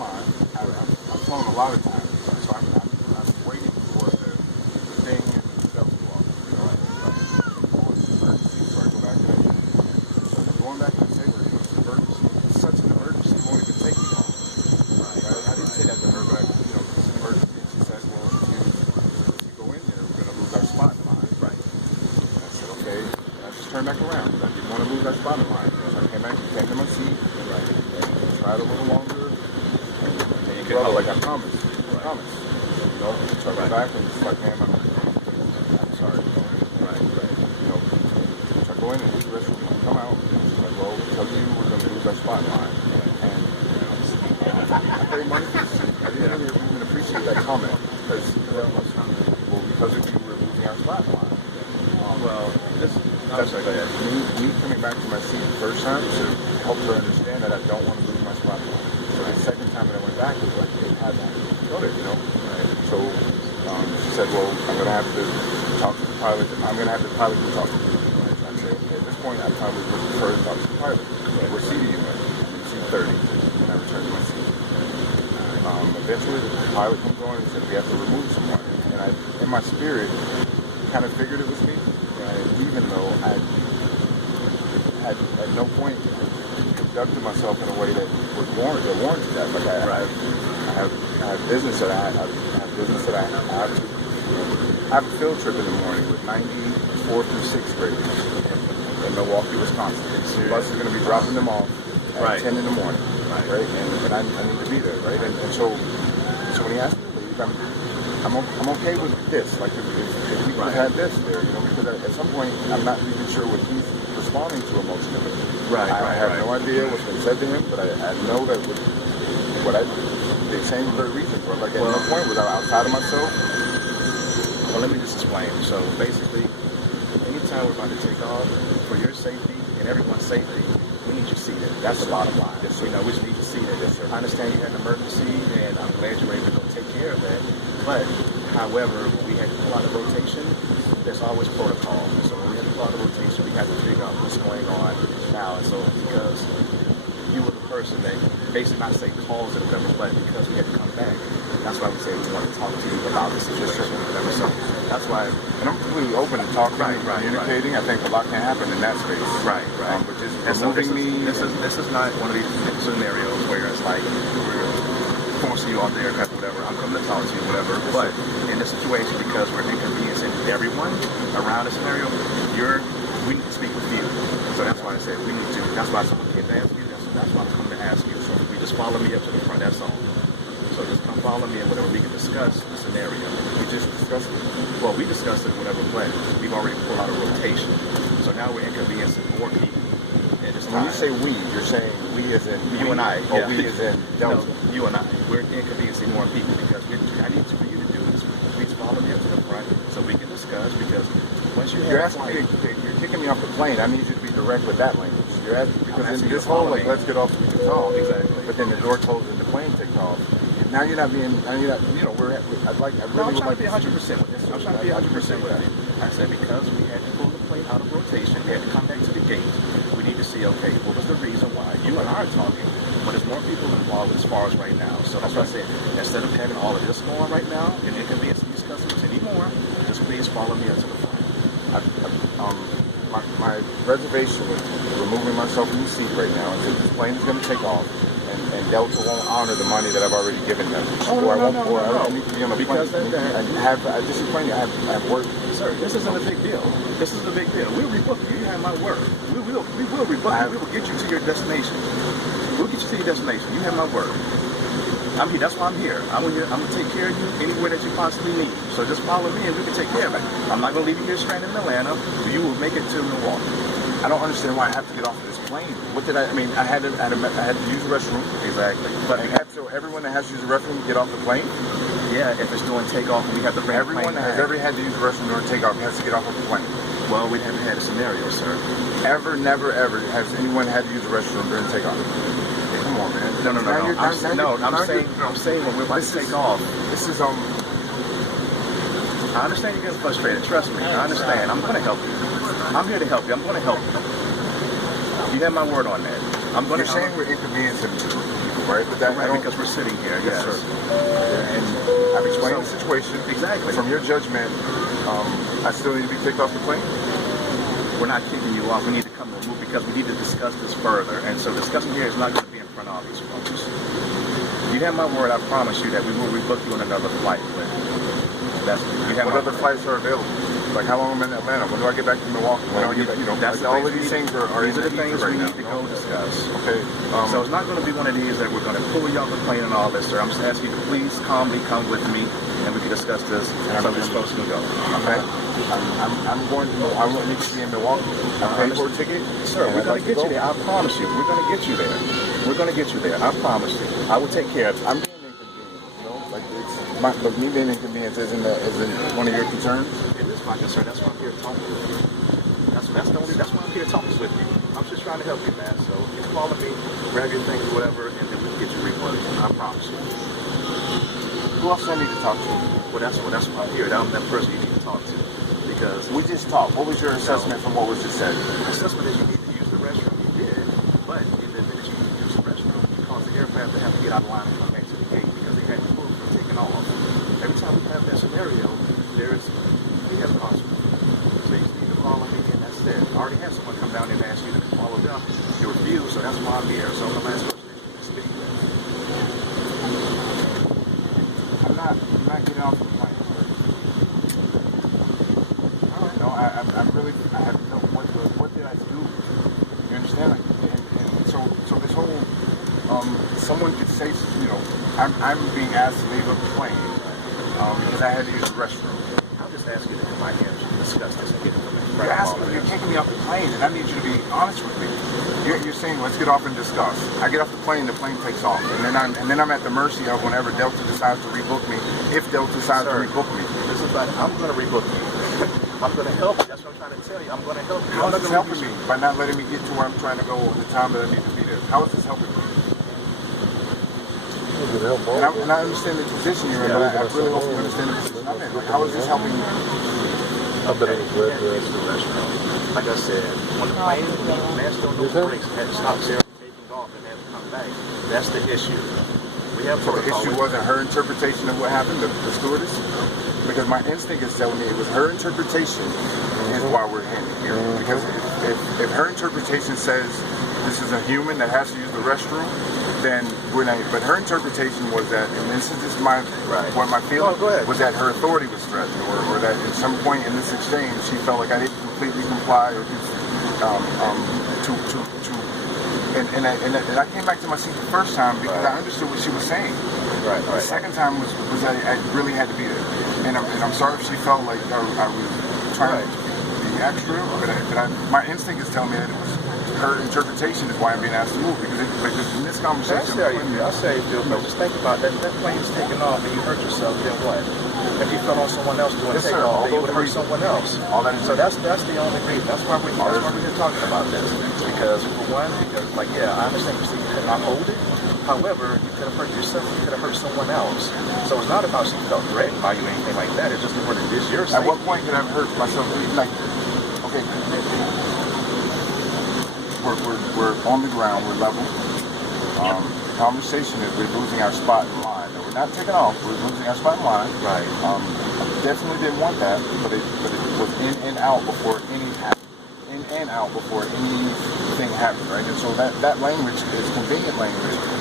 line. I've flown a lot of times, so I'm waiting for the ding and the bells to go off. You know, emergency, so I go back to that. So going back to the saber, it's an emergency. It's such an emergency, it won't even take me long. I didn't say that to her, but it's an emergency. And she says, well, if you go in there, we're going to lose our spot in line. Right. And I said, okay. And I just turned back around. I didn't want to lose our spot in line. So I came to my seat, and tried a little longer, and you brother, like I promised. I promised. You know, so I went back and just like, man, I'm sorry. You know, so I go in and use the restroom, and I come out, and she's like, well, tell you we're going to lose our spot in line. And I paid money for the seat. I didn't even appreciate that comment because of you were losing our spot in line. That's me coming back to my seat the first time to help her understand that I don't want to lose my spot in line. So the second time that I went back was like, it had that brother, you know. So she said, well, I'm going to have to talk to the pilot. I'm going to have the pilot to talk to you. I said, okay, at this point, I probably would prefer to talk to the pilot. What seat are you in? I'm in seat 30, and I returned to my seat. Eventually, the pilot comes on and said, we have to remove someone. And I, in my spirit, kind of figured it was me, even though I had at no point conducted myself in a way that was warranted that. Like I have business that I have business that I have to. I have a field trip in the morning with 94 through 6th graders in Milwaukee, Wisconsin. The bus is going to be dropping them off at 10 in the morning, right? And I need to be there, right? And so when he asked me to leave, I'm okay with this. Like if we could have this there, you know, because at some point I'm not even sure what he's responding to emotionally. I have no idea what's been said to him, but I know that the same very reasons. Like at no point was I outside of myself. Well, let me just explain. So basically, anytime we're about to take off, for your safety and everyone's safety, we need you seated. That's the bottom line. Yes, we just need you seated. Yes, sir. I understand you had an emergency, and I'm glad you were able to go take care of that. But, however, we had to pull out of rotation. There's always protocol. So when we had to pull out of rotation, we had to figure out what's going on now. And so because you were the person that basically not say calls it or whatever, but because we had to come back, that's why we say we want to talk to you about the situation or whatever. So that's why. And I'm completely open to talking and communicating. I think a lot can happen in that space. But just removing me. This is not one of these scenarios where it's like we're forcing you off the aircraft, whatever. I'm coming to talk to you, whatever. But in this situation, because we're inconveniencing everyone around the scenario, we need to speak with you. So that's why I said we need to. That's why someone came to ask you. That's why I'm coming to ask you. So you just follow me up to the front. That's all. So just come follow me and whatever we can discuss the scenario. We just discussed it. Well, we discussed it, whatever, but we've already pulled out a rotation. So now we're inconveniencing more people. When you say we, you're saying we as in you and I. Or we as in Delta. No, you and I. We're inconveniencing more people because I need for you to do is please follow me up to the front so we can discuss because once you're kicking me off the plane, I need you to be direct with that language. You're asking because in this whole let's get off so we can talk. Exactly. But then the door closes and the plane takes off. Now you're not being, you know, I'm trying to be 100% with this. I'm trying to be 100% with it. I said because we had to pull the plane out of rotation, we had to come back to the gate. We need to see, okay, what was the reason why? You and I are talking, but there's more people involved as far as right now. So that's what I said. Instead of having all of this going right now and inconveniencing these customers anymore, just please follow me up to the front. My reservation with removing myself from the seat right now is that this plane is going to take off. And Delta won't honor the money that I've already given them. I need to be on the plane. I just explained I have work. Sir, this isn't a big deal. This is a big deal. We'll rebook you. You have my word. We will rebook you. We will get you to your destination. We'll get you to your destination. You have my word. I'm here. That's why I'm here. I'm going to take care of you anywhere that you possibly need. So just follow me and we can take care of it. I'm not going to leave you here stranded in Atlanta. You will make it to Milwaukee. I don't understand why I have to get off of this plane. What did I mean? I had to use the restroom. Exactly. But so everyone that has to use the restroom get off the plane? Yeah, if it's doing takeoff, we have to bring everyone that has ever had to use the restroom during takeoff has to get off of the plane. Well, we haven't had a scenario, sir. Never, ever has anyone had to use the restroom during takeoff. Come on, man. No. I'm saying when we're about to take off. This is I understand you're getting frustrated. Trust me. I understand. I'm going to help you. I'm here to help you. I'm going to help you. You have my word on that. You're saying we're inconveniencing people, right? But that, I Right, don't, because we're sitting here. yes, Yes. sir. And I've explained the situation. Exactly. From your judgment, I still need to be kicked off the plane? We're not kicking you off. We need to come to a move because we need to discuss this further. And so discussing here is not going to be in front of these folks. You have my word. I promise you that we will rebook you on another flight. But you have What my other word. flights are available? Like how long am I in Atlanta? When do I get back to Milwaukee? When do I get back? You know, That's like the all things of these we need- things are These in are the the things ether we right need to now. go discuss. Okay. So it's not going to be one of these that we're going to pull you off the plane and all this, sir. I'm just asking you to please calmly come with me, and we can discuss this, and so these folks can go. Okay? I'm going to. I want me to be in Milwaukee. I'm paying for a ticket, Sir, we're going to get you there. I promise you. We're going to get you there. We're going to get you there. I promise you. I will take care of it. I'm being inconvenienced, you know. Like it's but me being inconvenienced isn't one of your concerns. It is my concern. That's why I'm here to talk to you. That's why I'm here talking with you. I'm just trying to help you, man. So you follow me, grab your things, whatever, and then we'll get you refunded. I promise you. Who else do I need to talk to? Well, that's why I'm here. I'm that person you need to talk to. Because We just talked. What was your assessment from what was just said? the assessment is you need to use the restroom. You did. But in the minute you use the restroom, you cause the aircraft to have to get out of line and come back to the gate because they had to move from taking off. Every time we have that scenario, we have consequences. So you need to follow me, and that's it. I already had someone come down and ask you to follow them. You refused, so that's why I'm here. So I'm the last person that you can speak with. I'm not getting off the plane. All right. No, I'm really. I have no. What did I do? You understand? Like, and so this whole. Someone could say, you know, I'm being asked to leave up the plane because I had to use the restroom. I'll just ask you to come out here and discuss this and get information. You're asking, you're kicking me off the plane, and I need you to be honest with me. You're saying let's get off and discuss. I get off the plane takes off, and then I'm at the mercy of whenever Delta decides to rebook me. If Delta decides to rebook me, This is like, I'm going to rebook you. I'm going to help you. That's what I'm trying to tell you. I'm going to help you. how I'm is not this going to helping me by not letting me get to where I'm trying to go at the time that I need to be there? How is this helping me? And I understand the position you're in, but I really hope you understand the position I'm in. Like, how is this helping me? use the restroom. Like I said, when the plane masked on those brakes and had to stop there taking off and had to come back, that's the issue. We have So the protocol. issue wasn't her interpretation of what happened, the stewardess? Because my instinct is telling me it was her interpretation is why we're here. Because if her interpretation says this is a human that has to use the restroom, then we're not. But her interpretation was that, and this is just my what my feeling go ahead. was that her authority was threatened, or that at some point in this exchange she felt like I didn't completely comply or and I came back to my seat the first time because I understood what she was saying. Right. The second time was I really had to be there, and I'm sorry if she felt like I was trying to be extra, but my instinct is telling me that it was her interpretation is why I'm being asked to move because in this conversation. I'll say you feel, but just think about that. That plane's taking off and you hurt yourself, then what? If you fell on someone else doing Yes, take sir. off, All then you those would hurt reasons. someone else. All that is So that's the only reason. That's why we're here talking about this. Because for one, I understand you said you could not hold it. However, you could have hurt yourself, you could have hurt someone else. So it's not about she felt threatened by you or anything like that. It's just what it is your At safety. what point could I have hurt myself? Like, okay, we're on the ground, we're level. The conversation is we're losing our spot in line. Now, we're not taking off, we're losing our spot in line. Right. Definitely didn't want that, but it was in and out before anything happened. In and out before anything happened, right? And so that language is convenient language